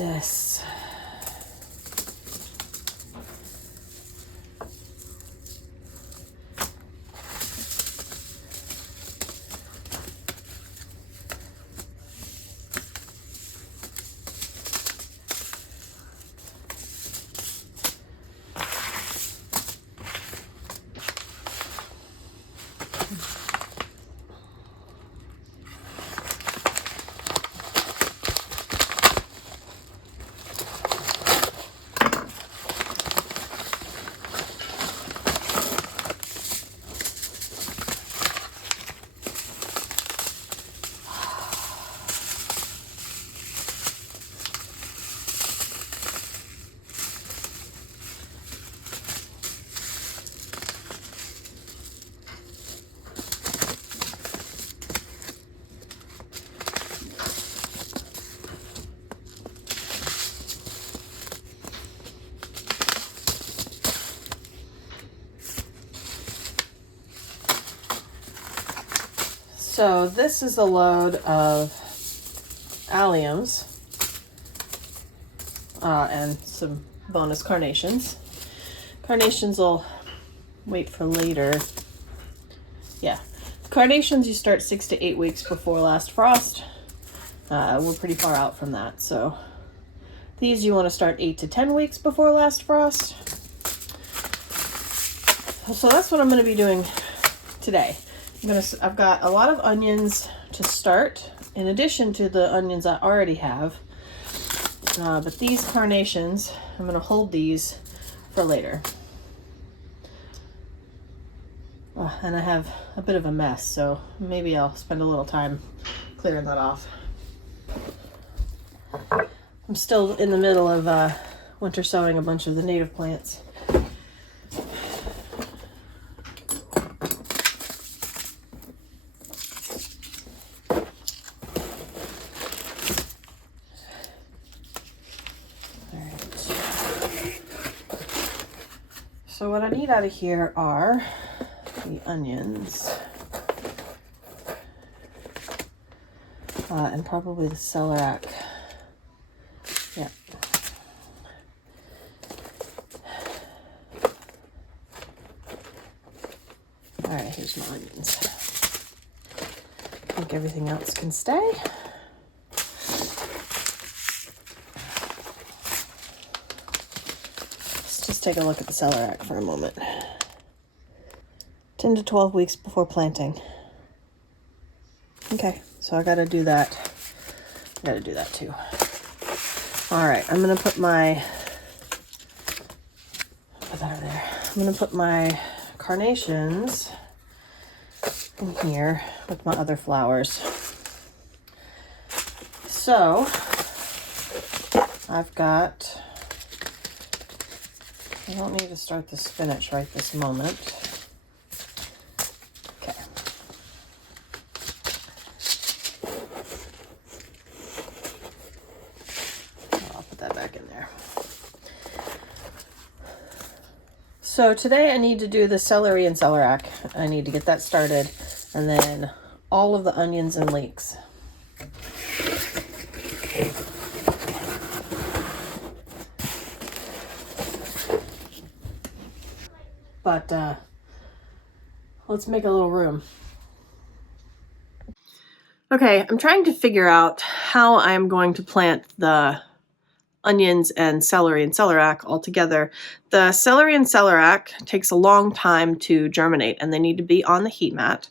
this. So this is a load of alliums and some bonus carnations. Carnations will wait for later. Yeah, carnations you start 6 to 8 weeks before last frost. We're pretty far out from that, so these you want to start 8 to 10 weeks before last frost. So that's what I'm going to be doing today. I've got a lot of onions to start, in addition to the onions I already have. But these carnations, I'm going to hold these for later. And I have a bit of a mess, so maybe I'll spend a little time clearing that off. I'm still in the middle of winter sowing a bunch of the native plants. So what I need out of here are the onions and probably the Celeriac. Yeah. All right, here's my onions. I think everything else can stay. Let's take a look at the Celeriac for a moment. 10 to 12 weeks before planting. Okay, so I gotta do that. I gotta do that too. All right, I'm gonna put that over there. I'm gonna put my carnations in here with my other flowers. So I've got, I don't need to start the spinach right this moment. Okay. I'll put that back in there. So today I need to do the celery and celeriac. I need to get that started, and then all of the onions and leeks. But let's make a little room. Okay, I'm trying to figure out how I'm going to plant the onions and celeriac all together. The celery and celeriac takes a long time to germinate, and they need to be on the heat mat.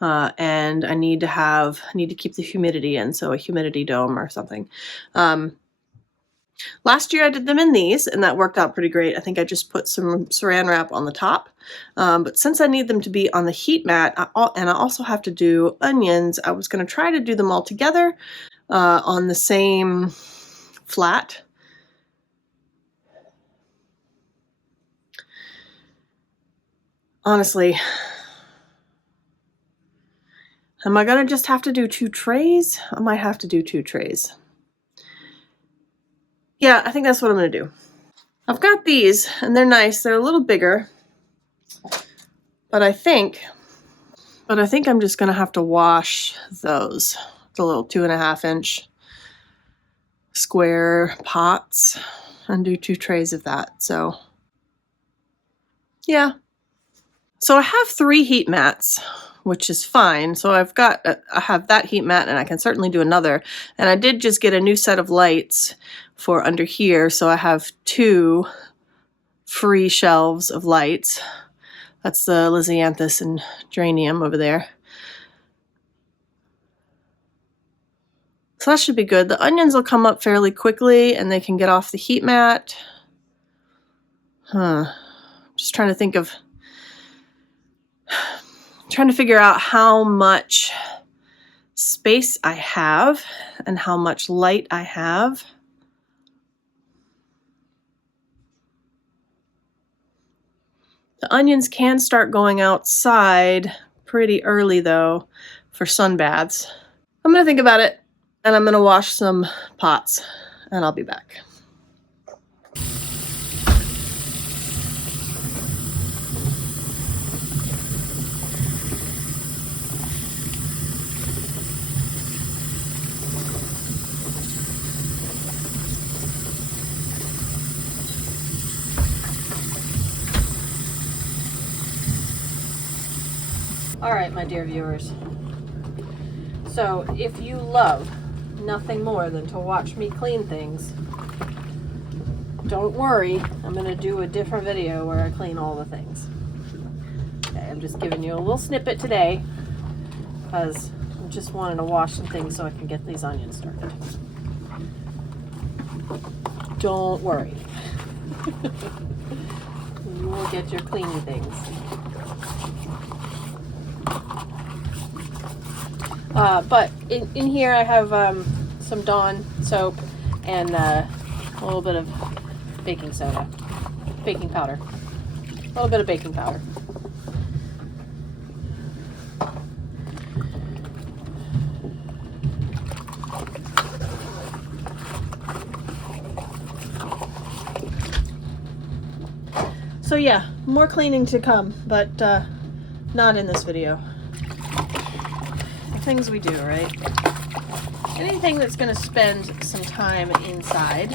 And I need to keep the humidity in, so a humidity dome or something. Last year I did them in these, and that worked out pretty great. I think I just put some saran wrap on the top. But since I need them to be on the heat mat, and I also have to do onions, I was going to try to do them all together on the same flat. Honestly, am I going to just have to do 2 trays? I might have to do 2 trays. Yeah, I think that's what I'm going to do. I've got these, and they're nice. They're a little bigger. But I think I'm just going to have to wash those. The little 2.5 inch square pots and do 2 trays of that. So yeah. So I have 3 heat mats, which is fine. So I have that heat mat, and I can certainly do another. And I did just get a new set of lights for under here. So I have 2 free shelves of lights. That's the Lisianthus and Geranium over there. So that should be good. The onions will come up fairly quickly and they can get off the heat mat. Just trying to figure out how much space I have and how much light I have. The onions can start going outside pretty early though for sun baths. I'm gonna think about it, and I'm gonna wash some pots, and I'll be back. All right, my dear viewers. So if you love nothing more than to watch me clean things, don't worry, I'm going to do a different video where I clean all the things. Okay, I'm just giving you a little snippet today because I'm just wanting to wash some things so I can get these onions started. Don't worry. You will get your cleaning things. But in here I have some Dawn soap and a little bit of baking powder, a little bit of baking powder. So yeah, more cleaning to come, but not in this video. Things we do, right? Anything that's going to spend some time inside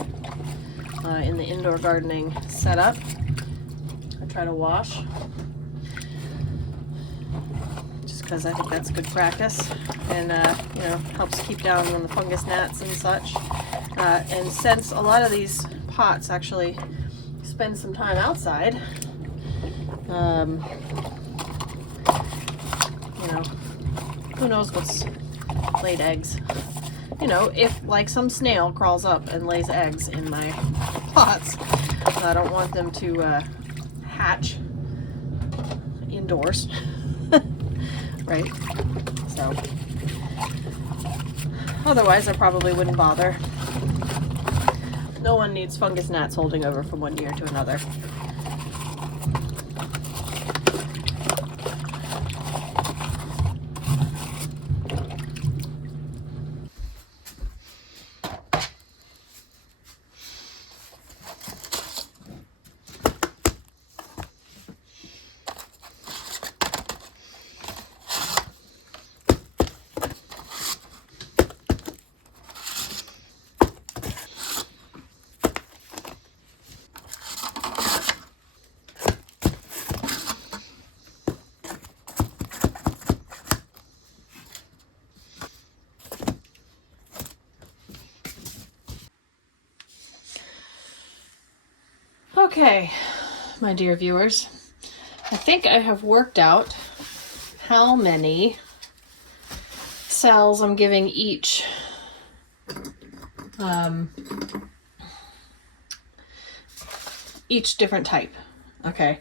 in the indoor gardening setup, I try to wash just because I think that's good practice, and you know, helps keep down on the fungus gnats and such. And since a lot of these pots actually spend some time outside, you know, who knows what's laid eggs. You know, if like some snail crawls up and lays eggs in my pots, I don't want them to hatch indoors, right? So, otherwise I probably wouldn't bother. No one needs fungus gnats holding over from one year to another. Okay, my dear viewers, I think I have worked out how many cells I'm giving each different type. Okay,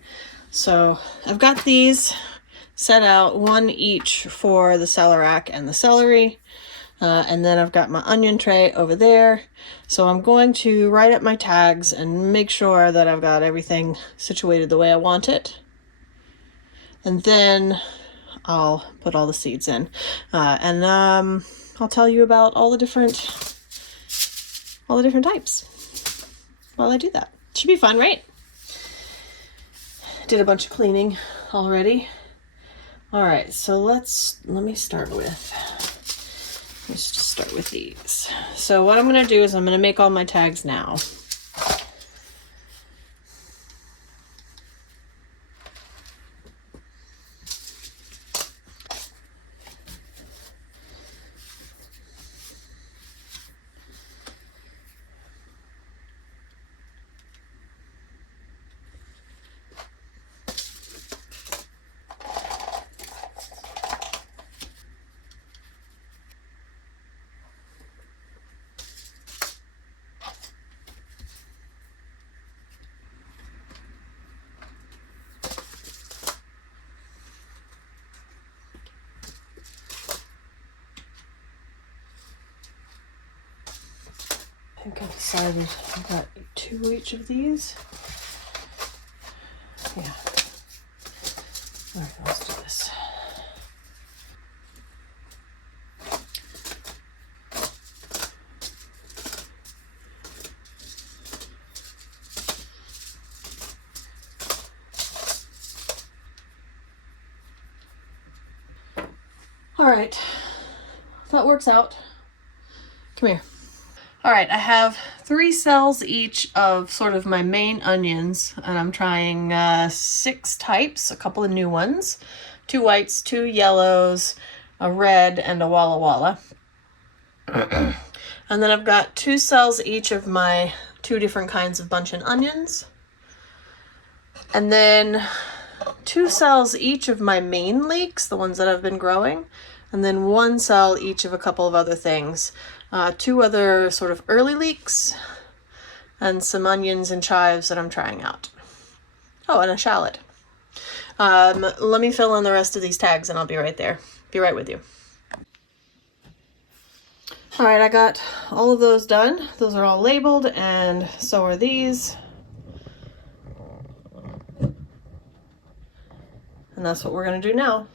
so I've got these set out, one each for the Celeriac and the Celery. And then I've got my onion tray over there. So I'm going to write up my tags and make sure that I've got everything situated the way I want it. And then I'll put all the seeds in. And I'll tell you about all the different types while I do that. Should be fun, right? Did a bunch of cleaning already. All right, so let me start with Let's just start with these. So what I'm going to do is I'm going to make all my tags now. I think I decided I've got 2 each of these. Yeah. All right, let's do this. All right, that works out. Come here. All right, I have 3 cells each of sort of my main onions, and I'm trying 6 types, a couple of new ones, 2 whites, 2 yellows, a red, and a Walla Walla. And then I've got 2 cells each of my 2 different kinds of bunch and onions. And then 2 cells each of my main leeks, the ones that I've been growing, and then 1 cell each of a couple of other things. 2 other sort of early leeks, and some onions and chives that I'm trying out. Oh, and a shallot. Let me fill in the rest of these tags and I'll be right there. Be right with you. All right, I got all of those done. Those are all labeled, and so are these. And that's what we're gonna do now.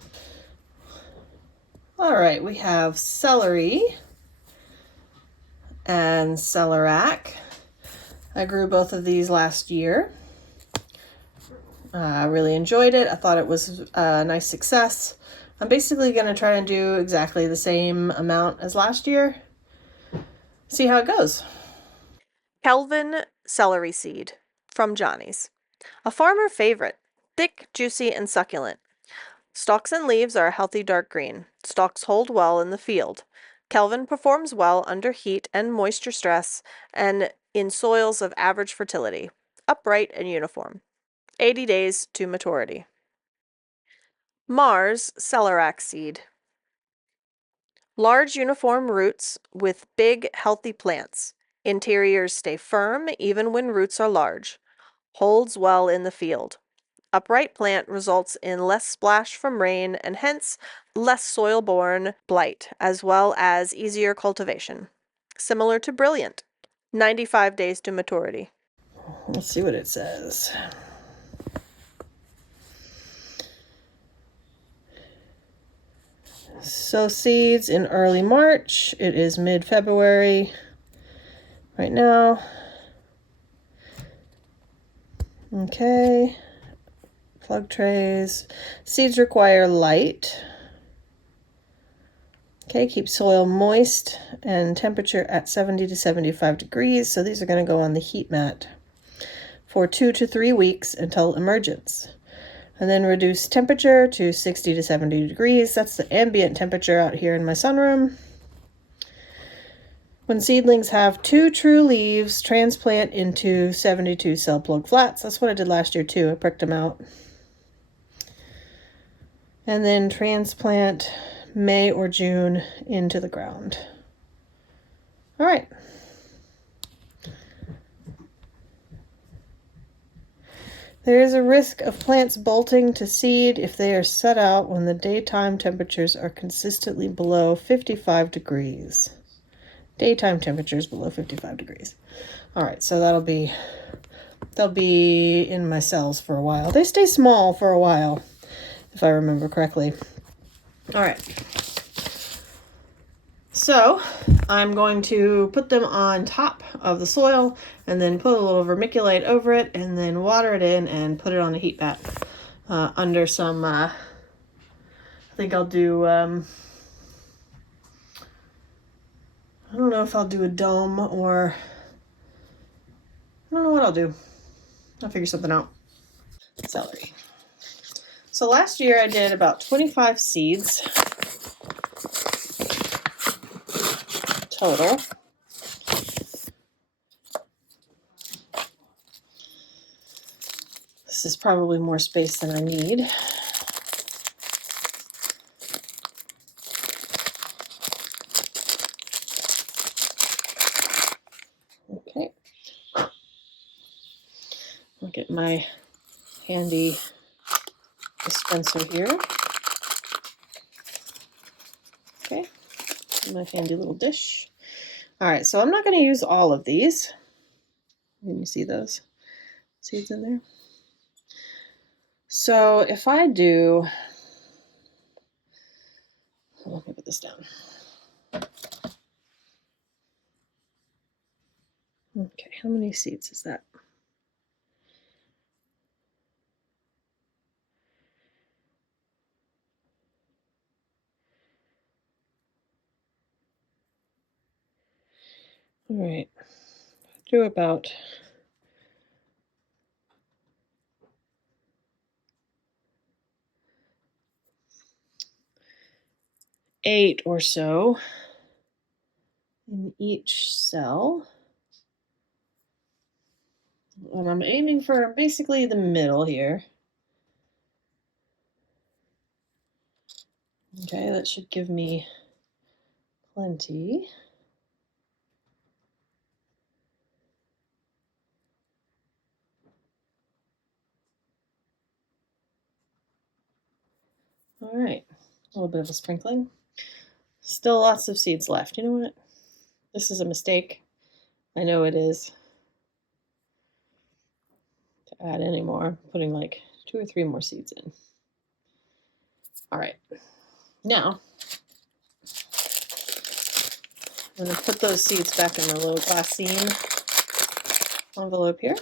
All right, we have celery and Celeriac. I grew both of these last year. I really enjoyed it. I thought it was a nice success. I'm basically going to try and do exactly the same amount as last year. See how it goes. Kelvin celery seed from Johnny's. A farmer favorite. Thick, juicy, and succulent. Stalks and leaves are a healthy dark green. Stalks hold well in the field. Kelvin performs well under heat and moisture stress and in soils of average fertility. Upright and uniform. 80 days to maturity. Mars Celeriac seed. Large uniform roots with big, healthy plants. Interiors stay firm even when roots are large. Holds well in the field. Upright plant results in less splash from rain and hence less soil-borne blight, as well as easier cultivation. Similar to Brilliant. 95 days to maturity. Let's see what it says. Sow seeds in early March. It is mid-February right now. Okay. Plug trays. Seeds require light. Okay, keep soil moist and temperature at 70 to 75 degrees. So these are going to go on the heat mat for 2 to 3 weeks until emergence. And then reduce temperature to 60 to 70 degrees. That's the ambient temperature out here in my sunroom. When seedlings have 2 true leaves, transplant into 72 cell plug flats. That's what I did last year too. I pricked them out. And then transplant May or June into the ground. All right. There is a risk of plants bolting to seed if they are set out when the daytime temperatures are consistently below 55 degrees. Daytime temperatures below 55 degrees. All right, so they'll be in my cells for a while. They stay small for a while, if I remember correctly. All right. So I'm going to put them on top of the soil and then put a little vermiculite over it and then water it in and put it on a heat mat under some, I think I'll do I don't know if I'll do a dome or I don't know what I'll do. I'll figure something out. Celery. So last year I did about 25 seeds total. This is probably more space than I need. Okay. I'll get my handy dispenser here. Okay. My handy little dish. All right, so I'm not going to use all of these. Can you see those seeds in there? So if I do, let me put this down. Okay, how many seeds is that? All right, do about 8 or so in each cell. And I'm aiming for basically the middle here. Okay, that should give me plenty. All right, a little bit of a sprinkling. Still lots of seeds left. You know what? This is a mistake. I know it is. To add any more, I'm putting like 2 or 3 more seeds in. All right, now I'm going to put those seeds back in the little glassine envelope here.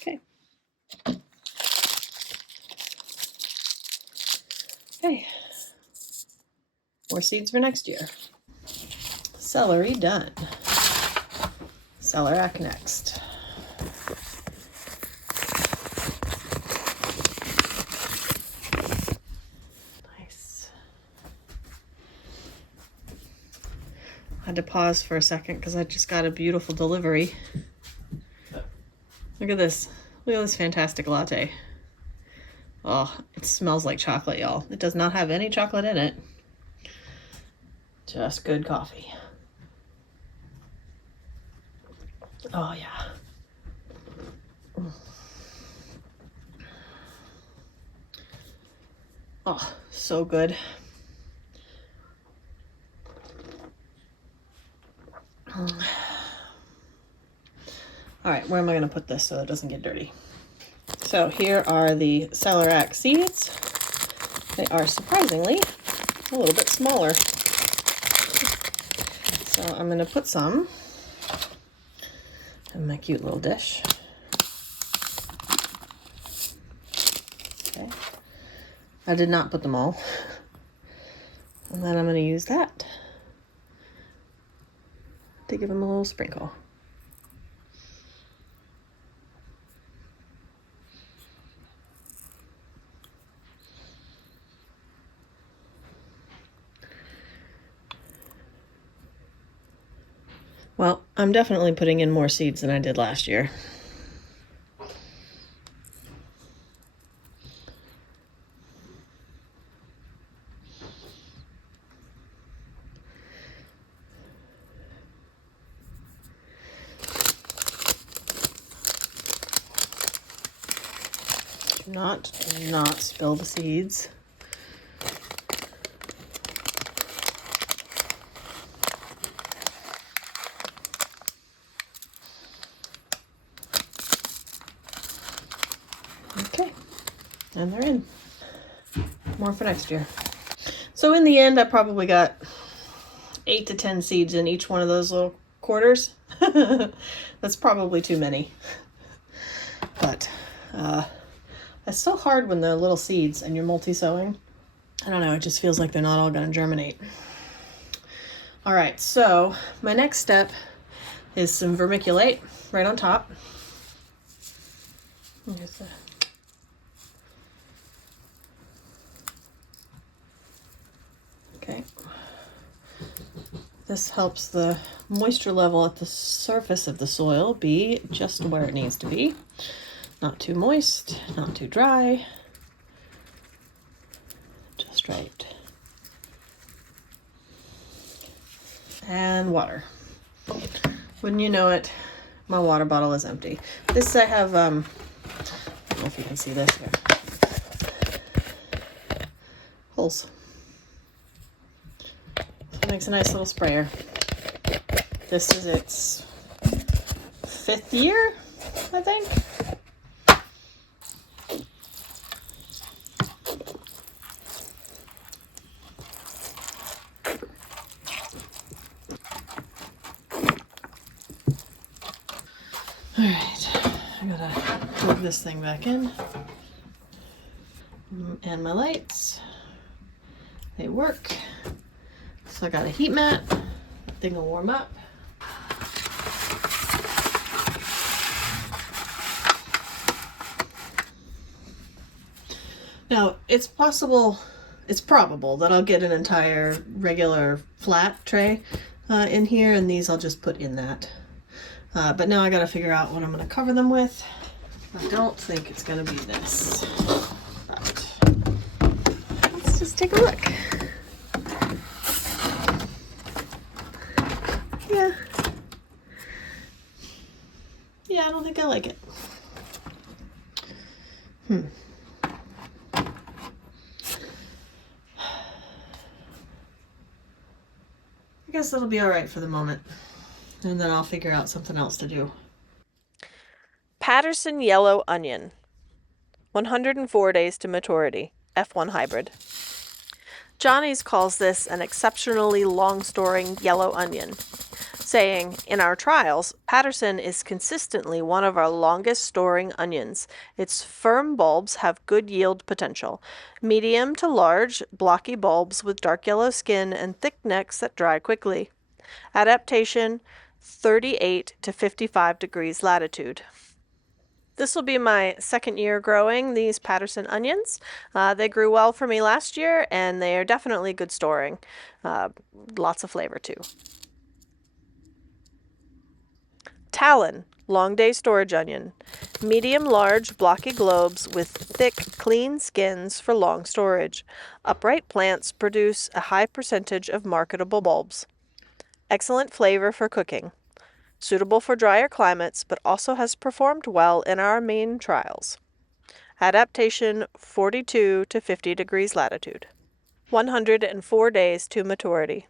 Okay. Okay. More seeds for next year. Celery done. Celeriac next. Nice. I had to pause for a second because I just got a beautiful delivery. Look at this. Look at this fantastic latte. Oh, it smells like chocolate, y'all. It does not have any chocolate in it. Just good coffee. Oh, yeah. Oh, so good. All right, where am I going to put this so it doesn't get dirty? So here are the Celeriac seeds. They are surprisingly a little bit smaller. So I'm going to put some in my cute little dish. Okay. I did not put them all. And then I'm going to use that to give them a little sprinkle. Well, I'm definitely putting in more seeds than I did last year. Do not spill the seeds. Okay, and they're in. More for next year. So in the end, I probably got 8 to 10 seeds in each one of those little quarters. That's probably too many. But it's so hard when they're little seeds and you're multi-sowing. I don't know, it just feels like they're not all going to germinate. All right, so my next step is some vermiculate right on top. Okay. This helps the moisture level at the surface of the soil be just where it needs to be. Not too moist, not too dry. Just right. And water. Wouldn't you know it, my water bottle is empty. This I have, I don't know if you can see this here. Holes. So it makes a nice little sprayer. This is its 5th year, I think. All right, I gotta plug this thing back in. And my lights, they work. So I got a heat mat, thing will warm up. Now, it's probable that I'll get an entire regular flat tray in here, and these I'll just put in that. But now I gotta figure out what I'm gonna cover them with. I don't think it's gonna be this. But let's just take a look. Yeah, I don't think I like it. I guess that'll be all right for the moment. And then I'll figure out something else to do. Patterson yellow onion. 104 days to maturity. F1 hybrid. Johnny's calls this an exceptionally long-storing yellow onion, saying, in our trials, Patterson is consistently one of our longest-storing onions. Its firm bulbs have good yield potential. Medium to large, blocky bulbs with dark yellow skin and thick necks that dry quickly. Adaptation, 38 to 55 degrees latitude. This will be my 2nd year growing these Patterson onions. They grew well for me last year, and they are definitely good storing. Lots of flavor, too. Talon, long day storage onion. Medium large blocky globes with thick, clean skins for long storage. Upright plants produce a high percentage of marketable bulbs. Excellent flavor for cooking. Suitable for drier climates, but also has performed well in our main trials. Adaptation, 42 to 50 degrees latitude. 104 days to maturity.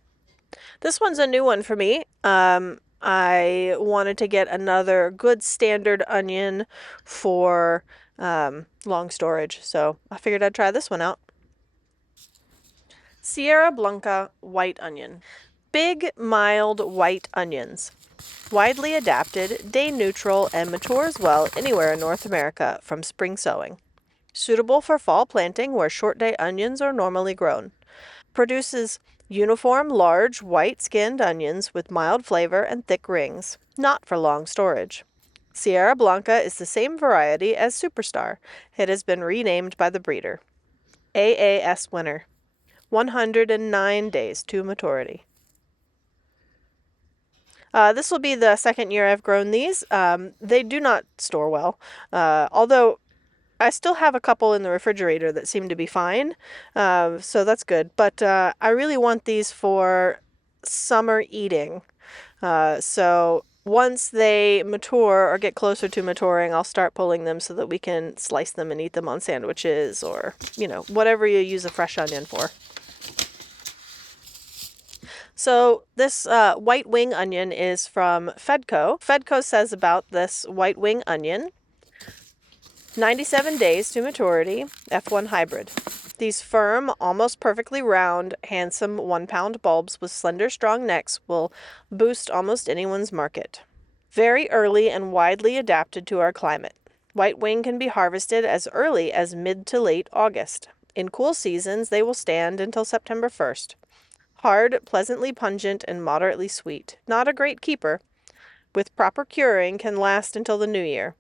This one's a new one for me. I wanted to get another good standard onion for long storage, so I figured I'd try this one out. Sierra Blanca white onion. Big, mild white onions. Widely adapted, day neutral, and matures well anywhere in North America from spring sowing. Suitable for fall planting where short day onions are normally grown. Produces uniform, large, white-skinned onions with mild flavor and thick rings. Not for long storage. Sierra Blanca is the same variety as Superstar. It has been renamed by the breeder. AAS winner. 109 days to maturity. This will be the 2nd year I've grown these. They do not store well, although I still have a couple in the refrigerator that seem to be fine, so that's good. But I really want these for summer eating. So once they mature or get closer to maturing, I'll start pulling them so that we can slice them and eat them on sandwiches or, whatever you use a fresh onion for. So this white wing onion is from Fedco. Fedco says about this white wing onion, 97 days to maturity, F1 hybrid. These firm, almost perfectly round, handsome 1-pound bulbs with slender, strong necks will boost almost anyone's market. Very early and widely adapted to our climate. White wing can be harvested as early as mid to late August. In cool seasons, they will stand until September 1st. Hard, pleasantly pungent, and moderately sweet. Not a great keeper. With proper curing, can last until the new year.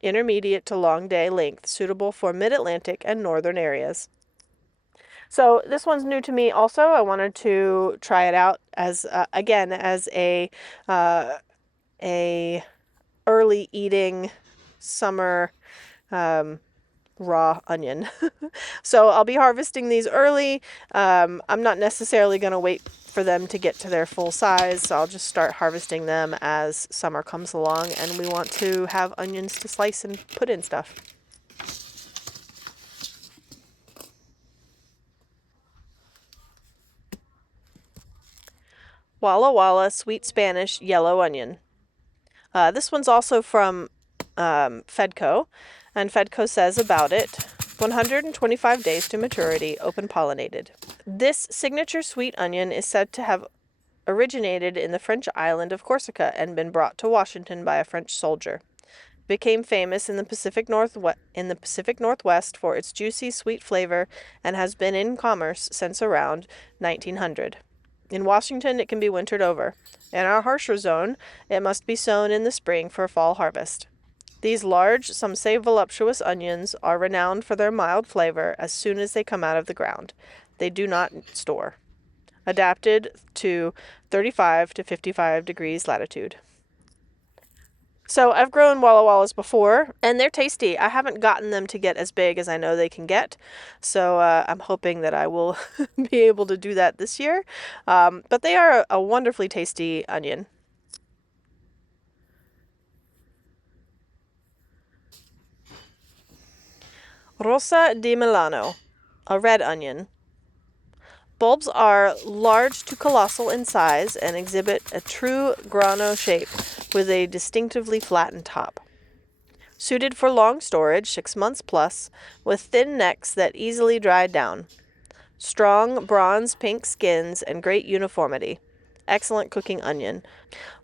Intermediate to long day length, suitable for mid-Atlantic and northern areas. So this one's new to me also. I wanted to try it out as again as a early eating summer raw onion. So I'll be harvesting these early. I'm not necessarily going to wait for them to get to their full size, so I'll just start harvesting them as summer comes along and we want to have onions to slice and put in stuff. Walla Walla Sweet Spanish Yellow Onion. This one's also from Fedco, and Fedco says about it, 125 days to maturity, open pollinated. This signature sweet onion is said to have originated in the French island of Corsica and been brought to Washington by a French soldier. Became famous in the Pacific Northwest for its juicy, sweet flavor and has been in commerce since around 1900. In Washington, it can be wintered over. In our harsher zone, it must be sown in the spring for fall harvest. These large, some say voluptuous onions are renowned for their mild flavor as soon as they come out of the ground. They do not store. Adapted to 35 to 55 degrees latitude. So I've grown Walla Wallas before, and they're tasty. I haven't gotten them to get as big as I know they can get, so I'm hoping that I will be able to do that this year. But they are a wonderfully tasty onion. Rosa di Milano, a red onion. Bulbs are large to colossal in size and exhibit a true grano shape with a distinctively flattened top. Suited for long storage, 6 months plus, with thin necks that easily dry down. Strong bronze pink skins and great uniformity. Excellent cooking onion.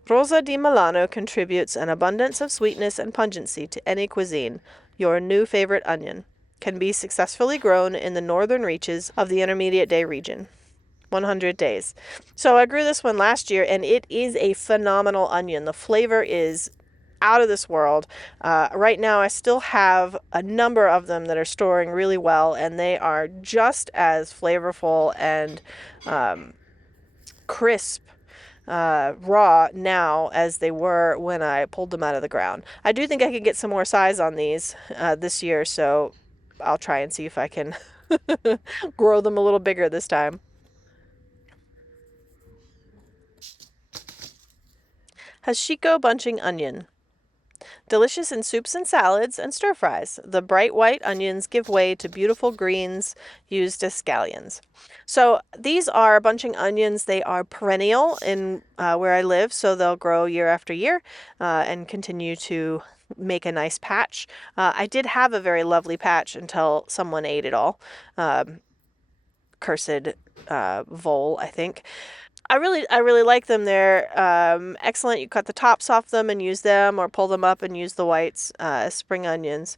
Rosa di Milano contributes an abundance of sweetness and pungency to any cuisine. Your new favorite onion. Can be successfully grown in the northern reaches of the intermediate day region. 100 days. So I grew this one last year, and it is a phenomenal onion. The flavor is out of this world. Right now, I still have a number of them that are storing really well, and they are just as flavorful and crisp raw now as they were when I pulled them out of the ground. I do think I can get some more size on these this year, so I'll try and see if I can grow them a little bigger this time. Hashiko bunching onion. Delicious in soups and salads and stir fries. The bright white onions give way to beautiful greens used as scallions. So these are bunching onions. They are perennial in where I live, so they'll grow year after year and continue to make a nice patch. I did have a very lovely patch until someone ate it all. Cursed vole, I think. I really like them. They're excellent. You cut the tops off them and use them, or pull them up and use the whites as spring onions.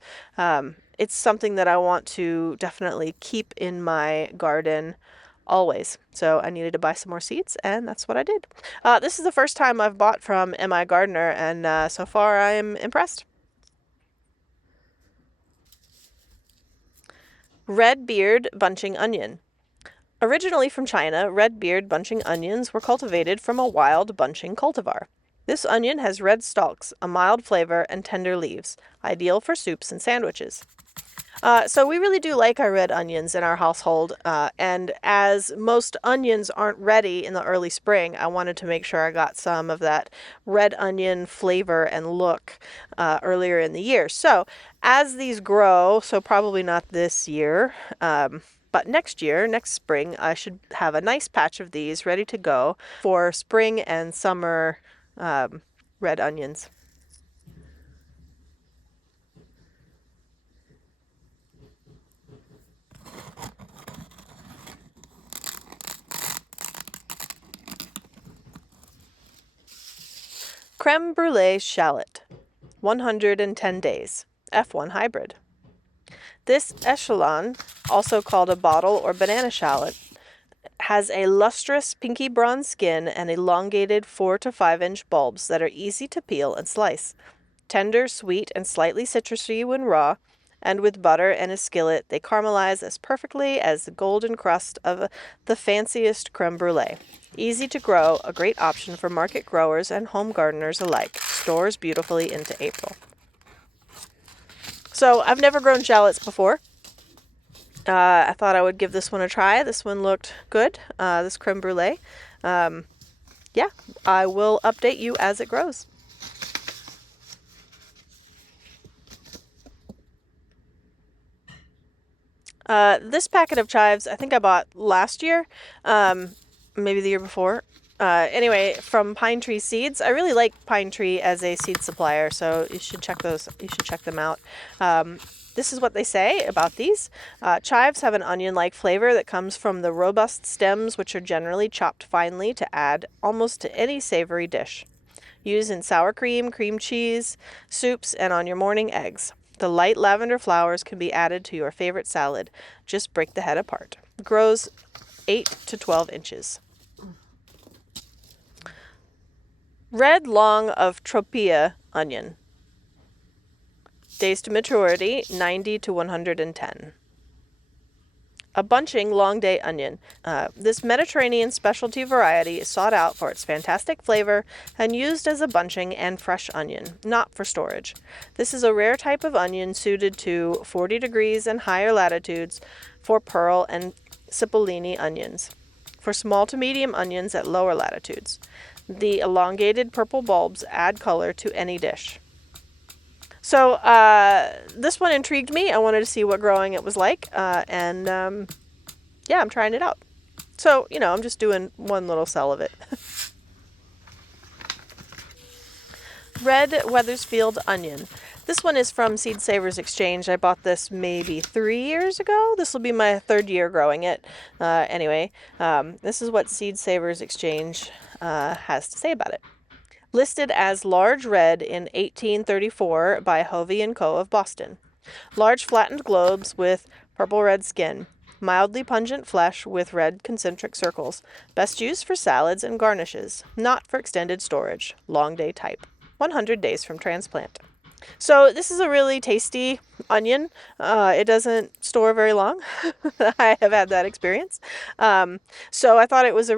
It's something that I want to definitely keep in my garden always. So I needed to buy some more seeds, and that's what I did. This is the first time I've bought from M.I. Gardener, and so far I am impressed. Red beard bunching onion. Originally from China, red beard bunching onions were cultivated from a wild bunching cultivar. This onion has red stalks, a mild flavor, and tender leaves, ideal for soups and sandwiches. So we really do like our red onions in our household, and as most onions aren't ready in the early spring, I wanted to make sure I got some of that red onion flavor and look earlier in the year. So as these grow, so probably not this year, but next year, next spring, I should have a nice patch of these ready to go for spring and summer red onions. Creme brulee shallot, 110 days. F1 hybrid. This echelon, also called a bottle or banana shallot, has a lustrous pinky bronze skin and elongated 4 to 5 inch bulbs that are easy to peel and slice. Tender, sweet, and slightly citrusy when raw, and with butter and a skillet, they caramelize as perfectly as the golden crust of the fanciest creme brulee. Easy to grow, a great option for market growers and home gardeners alike. Stores beautifully into April. So I've never grown shallots before. I thought I would give this one a try. This one looked good, this creme brulee. Yeah, I will update you as it grows. This packet of chives, I think I bought last year, maybe the year before. Anyway, from Pine Tree Seeds. I really like Pine Tree as a seed supplier, so you should check them out. This is what they say about these. Chives have an onion-like flavor that comes from the robust stems, which are generally chopped finely to add almost to any savory dish. Use in sour cream, cream cheese, soups, and on your morning eggs. The light lavender flowers can be added to your favorite salad. Just break the head apart. Grows 8 to 12 inches. Red long of Tropea onion. Days to maturity, 90 to 110. A bunching long day onion. This Mediterranean specialty variety is sought out for its fantastic flavor and used as a bunching and fresh onion, not for storage. This is a rare type of onion suited to 40 degrees and higher latitudes for pearl and cipollini onions, for small to medium onions at lower latitudes. The elongated purple bulbs add color to any dish. So this one intrigued me. I wanted to see what growing it was like, and yeah, I'm trying it out. So, I'm just doing one little cell of it. Red Weathersfield onion. This one is from Seed Savers Exchange. I bought this maybe 3 years ago. This will be my third year growing it. Anyway, this is what Seed Savers Exchange has to say about it. Listed as large red in 1834 by Hovey & Co. of Boston. Large flattened globes with purple-red skin. Mildly pungent flesh with red concentric circles. Best used for salads and garnishes. Not for extended storage. Long day type. 100 days from transplant. So this is a really tasty onion. It doesn't store very long. I have had that experience. So I thought it's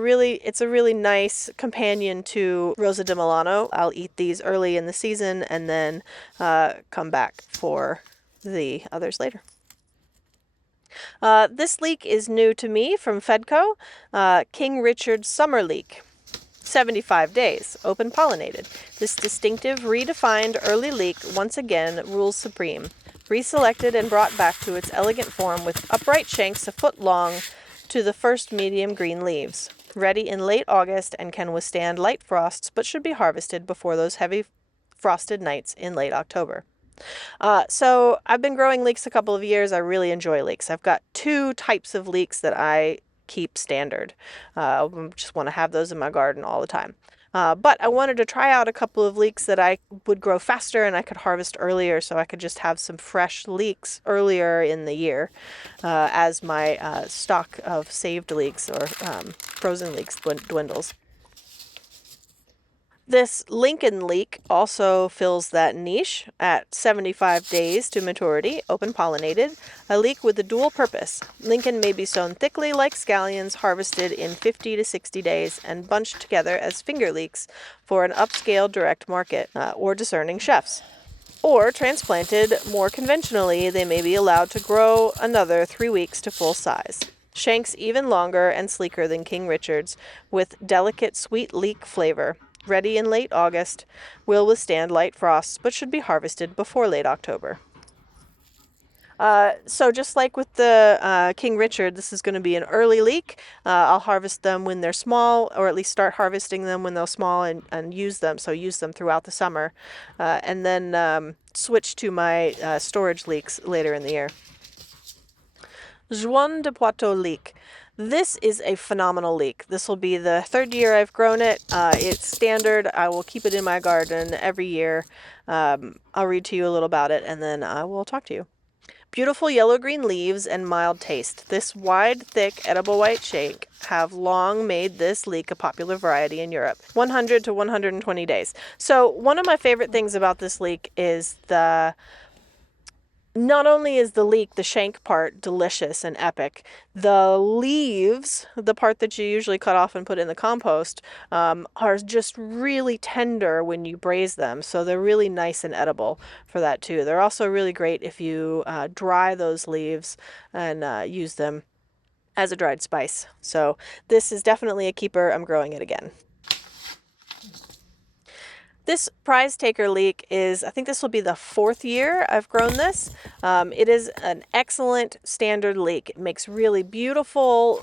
a really nice companion to Rosa de Milano. I'll eat these early in the season and then come back for the others later. This leek is new to me from Fedco. King Richard's Summer Leek. 75 days, open pollinated. This distinctive, redefined early leek once again rules supreme. Reselected and brought back to its elegant form with upright shanks a foot long to the first medium green leaves. Ready in late August and can withstand light frosts, but should be harvested before those heavy frosted nights in late October. So I've been growing leeks a couple of years. I really enjoy leeks. I've got 2 types of leeks that I keep standard. Just want to have those in my garden all the time. But I wanted to try out a couple of leeks that I would grow faster and I could harvest earlier, so I could just have some fresh leeks earlier in the year as my stock of saved leeks or frozen leeks dwindles. This Lincoln leek also fills that niche at 75 days to maturity, open pollinated, a leek with a dual purpose. Lincoln may be sown thickly like scallions, harvested in 50 to 60 days, and bunched together as finger leeks for an upscale direct market or discerning chefs. Or transplanted more conventionally, they may be allowed to grow another 3 weeks to full size. Shanks even longer and sleeker than King Richard's, with delicate sweet leek flavor. Ready in late August, will withstand light frosts, but should be harvested before late October. So just like with the King Richard, this is going to be an early leek. I'll harvest them when they're small, or at least start harvesting them when they're small and use them. So use them throughout the summer. And then switch to my storage leeks later in the year. Juan de Poitou leek. This is a phenomenal leek. This will be the third year I've grown it. It's standard. I will keep it in my garden every year. I'll read to you a little about it and then I will talk to you. Beautiful yellow-green leaves and mild taste. This wide, thick, edible white shake have long made this leek a popular variety in Europe. 100 to 120 days. So one of my favorite things about this leek is not only is the leek, the shank part, delicious and epic, the leaves, the part that you usually cut off and put in the compost, are just really tender when you braise them. So they're really nice and edible for that too. They're also really great if you dry those leaves and use them as a dried spice. So this is definitely a keeper. I'm growing it again. This prize taker leek is, I think this will be the fourth year I've grown this. It is an excellent standard leek. It makes really beautiful,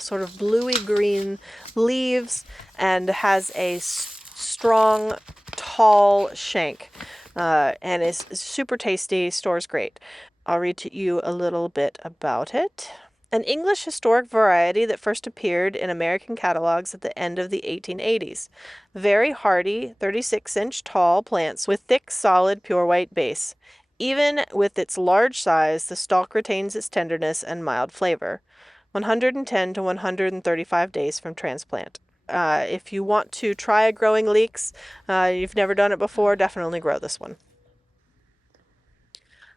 sort of bluey green leaves and has a strong, tall shank and is super tasty, stores great. I'll read to you a little bit about it. An English historic variety that first appeared in American catalogs at the end of the 1880s. Very hardy, 36-inch tall plants with thick, solid, pure white base. Even with its large size, the stalk retains its tenderness and mild flavor. 110 to 135 days from transplant. If you want to try growing leeks, you've never done it before, definitely grow this one.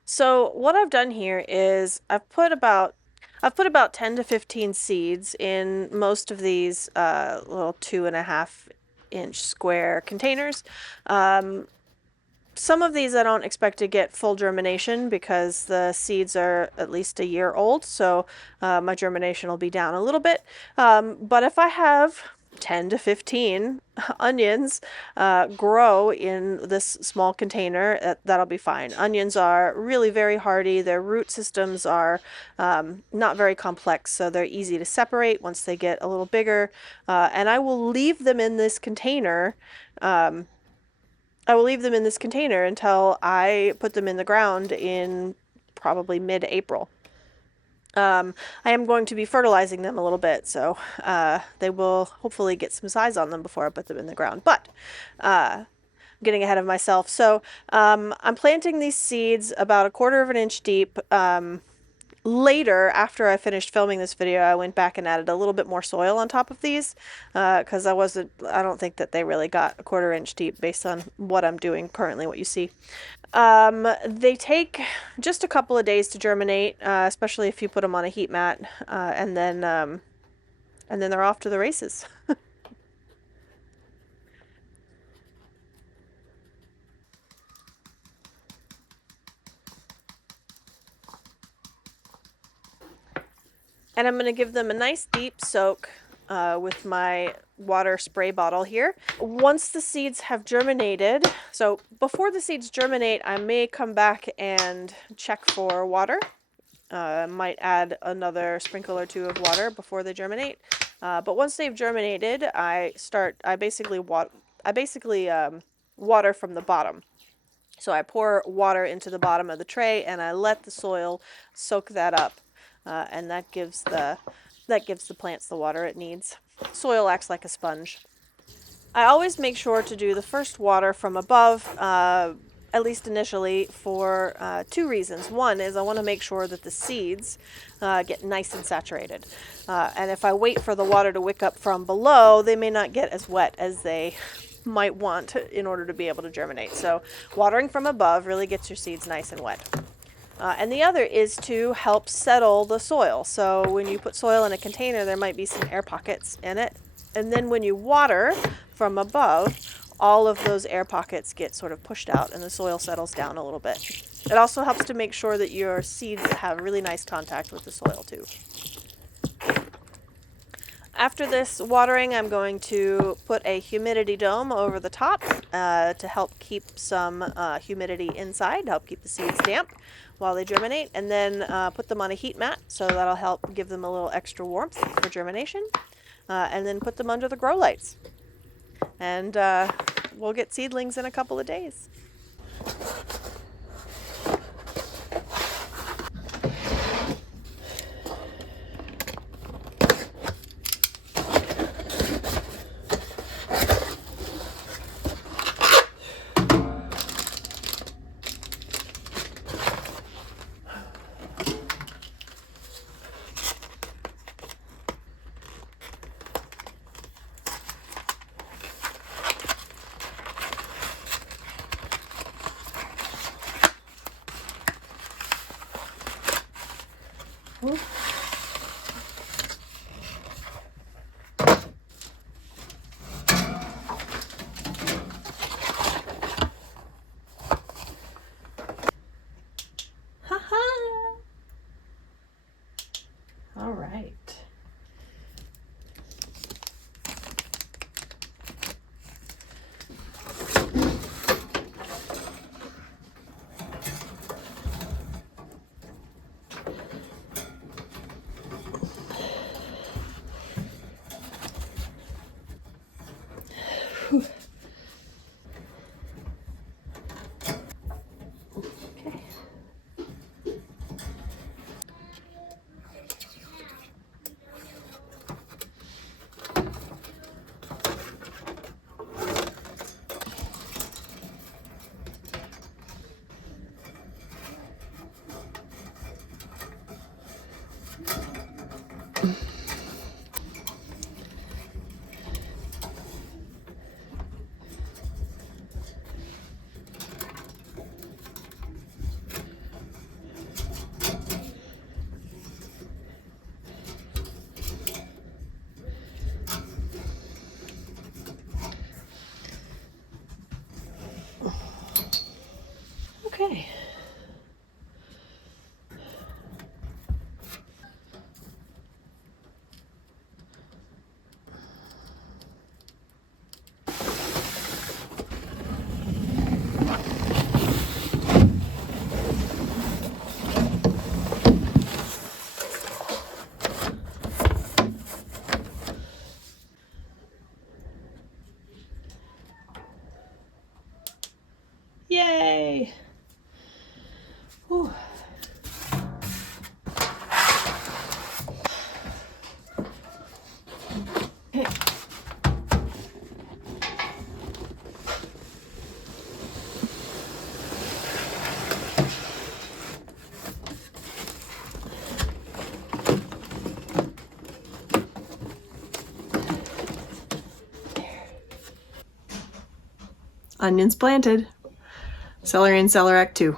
So what I've done here is I've put about 10 to 15 seeds in most of these little 2.5-inch square containers. Some of these I don't expect to get full germination because the seeds are at least a year old, so my germination will be down a little bit. But if I have 10 to 15 onions grow in this small container, that'll be fine. Onions are really very hardy. Their root systems are not very complex, so they're easy to separate once they get a little bigger. And I will leave them in this container. Until I put them in the ground in probably mid-April. I am going to be fertilizing them a little bit, so they will hopefully get some size on them before I put them in the ground. But I'm getting ahead of myself. So I'm planting these seeds about 1/4 of an inch deep. Later, after I finished filming this video, I went back and added a little bit more soil on top of these because I don't think that they really got 1/4 inch deep based on what I'm doing currently, what you see. They take just a couple of days to germinate, especially if you put them on a heat mat, and then they're off to the races. And I'm going to give them a nice deep soak with my water spray bottle here. Once the seeds have germinated, so before the seeds germinate, I may come back and check for water. Might add another sprinkle or two of water before they germinate. But once they've germinated, I basically water from the bottom. So I pour water into the bottom of the tray and I let the soil soak that up, and that gives the plants the water it needs. Soil acts like a sponge. I always make sure to do the first water from above, at least initially, for two reasons. One is I want to make sure that the seeds get nice and saturated. And if I wait for the water to wick up from below, they may not get as wet as they might want in order to be able to germinate. So watering from above really gets your seeds nice and wet. And the other is to help settle the soil. So when you put soil in a container, there might be some air pockets in it. And then when you water from above, all of those air pockets get sort of pushed out and the soil settles down a little bit. It also helps to make sure that your seeds have really nice contact with the soil too. After this watering, I'm going to put a humidity dome over the top to help keep some humidity inside, help keep the seeds damp while they germinate, and then put them on a heat mat, so that'll help give them a little extra warmth for germination, and then put them under the grow lights. And we'll get seedlings in a couple of days. Ha-ha! All right. Whew. Okay. Okay. Yay! Whew. Okay. Onions planted. Celery and Celeriac too.